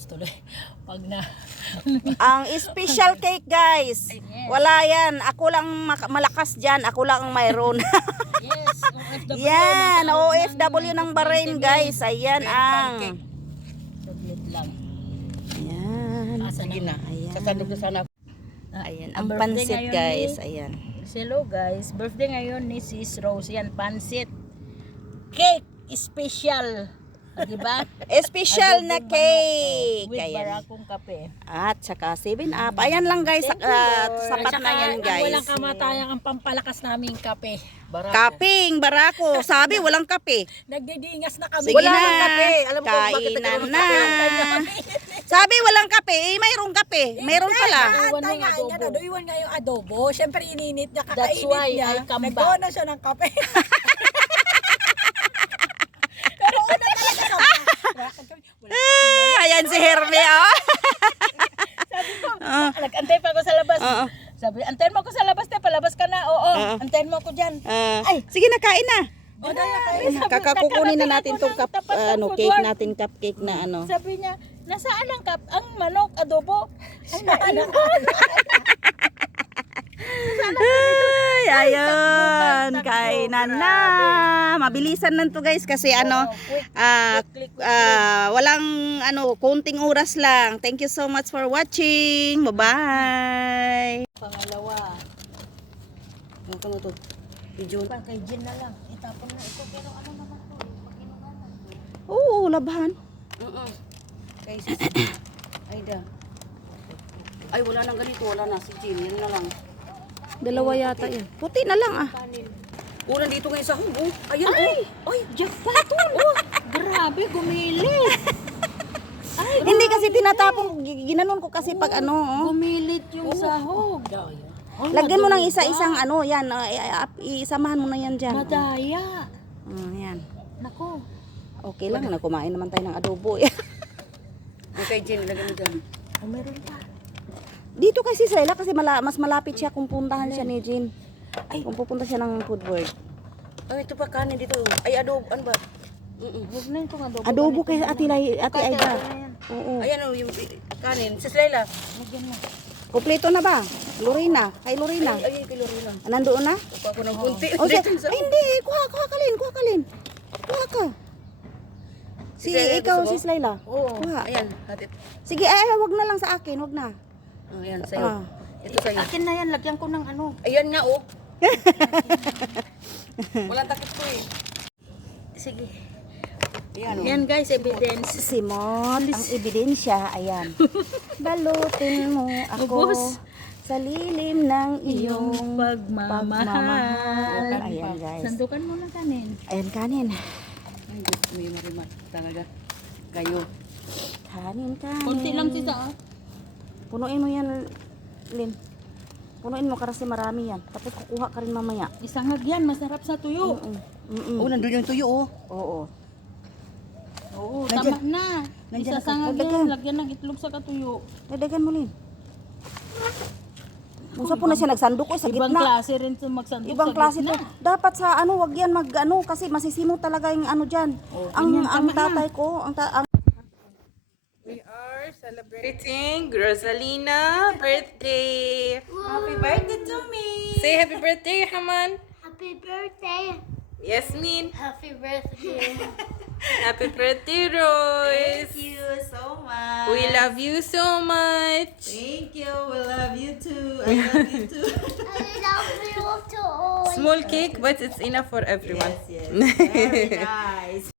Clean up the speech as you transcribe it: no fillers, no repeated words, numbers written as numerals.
Rose tuloy. Pag na... Ang special cake, guys. Wala yan. Ako lang malakas dyan. Ako lang ang mayroon. Yes, OFW. Yan, OFW ng Bahrain, guys. Ayan ang... Chocolate lang. Ayan. Asa na? Ayan. Sasandog na sana. Ayan, Ang ang birthday pansit, ngayon guys. ni- Ayan. Hello guys, birthday ngayon ni Sis Rose. Yan, pansit. Cake special. Diba? Special na Adobong cake. manok, with Ayan. barakong kape. At saka 7-up. Ayan lang, guys. Thank you, Lord. Sapat na yan, guys. Walang kamatayang ang pampalakas naming kape. Barako. Kaping, barako. Sabi, walang kape. Nagdidingas na kami. Sige Wala na. nang kape. Alam mo kung bakit Kainan nagkaroon ng na. Sabi, walang kape. Eh, mayroong kape. Mayroon pala. Iwan ng adobo. Iwan nga yung adobo. Siyempre ininit niya, That's kakainit why niya. I come Nagawa back. na siya ng kape. Ayan si Hermie, oh. Nag-antay pa ako sa labas. Oo. Sabi, antayin mo ako sa labas, te. Palabas ka na. Oo. Oo. Antayin mo ako dyan. Sige na, kain na. O, sabi, Kakakukunin na natin tong tapat ng food cake wall. natin, cupcake na ano. Sabi niya, nasaan ang manok, adobo? Ay, naiwan. Ay, ayun. Kainan na. Mabilisan lang to, guys, kasi walang konting oras lang. Thank you so much for watching. Bye-bye. Pangalawa. Ano to, to? Video. Pa, kay Jin na lang. Itapon na ito. Pero ano naman to? Pakinuganan. Oo, labahan. Kay sis. Ay da. Ay, wala nang ganito. Wala na. Si Jean. Yan na lang. Dalawa yata yan. Puti na lang, ah. Oh, nandito ngayon sa home. Oh, ayan. Oh. Ay, jackpot. Oh, grabe, gumilit. Hindi kasi tinatapon. Ginanon ko kasi pag Gumilit yung sahog. Oh, Lagyan mo ng isa-isang yan. Isamahan mo na yan dyan. madaya. Yan. Nako. Okay lang na kumain naman tayo ng adobo. Okay, Jean. Lagyan mo dyan. Oh, meron pa. Dito kay Sis Laila kasi mas malapit siya kung puntahan siya ni Jean. Ay, kung pupunta siya ng food world. Ay, ito pa kanin dito. Ay, adobo. Ano ba? Huwag na yung adobo. Adobo kay Ate Aida. Oo. Ayan o, yung kanin. Sis Laila. Lagyan mo. Kompleto na ba? Lorena, kay Lorena. Ay, kay Lorena. Nandoon na? Kuha ko ng kunti. O siya, ay hindi, kuha kalin. Kuha ka. Si Sis Laila, ikaw, gusto mo? Sis Laila. Oo. Kuha. Ayan, hatit. Sige, wag na lang sa akin, wag na. Oh, ayan, sa'yo. Ito sa'yo. Akin na yan, lagyan ko ng ano. Ayan nga, oh. Walang takip ko eh. Sige. Ayan, oh. Yan guys, evidence. Simot, ang ebidensya, ayan. Balutin mo ako Ubos. sa lilim ng iyong Yung pagmamahal. Ayan, guys. Sandukan mo ng kanin. Ayan, kanin. Ay, may marimat. Talaga. Kayo. Kanin. Konti lang sisa. Punuin mo yan, Lin. Punuin mo kasi marami yan. Tapos kukuha ka rin mamaya. Isangag yan, masarap sa tuyo. Mm-mm. Oh, nandun yung tuyo, oh. Oo. Oo, Nandiyan. tama na. Nandiyan Isasangag na. yan, lagyan ng itlog sa katuyo. Dadagan mo, Lin. Musa po na siya nagsandok ko sa Ibang gitna. klase rin sa magsandok Ibang sa klase to. gitna. Dapat sa wag yan kasi masisimot talaga yung diyan. Ang tatay ko, ang We are celebrating Rosalina birthday. Happy birthday to me. Say happy birthday, Haman. Happy birthday. Yasmin. Happy birthday. Happy birthday, Royce. Thank you so much. We love you so much. Thank you. We love you too. I love you too. I love you too. Small cake, but it's enough for everyone. Yes, yes. Very nice.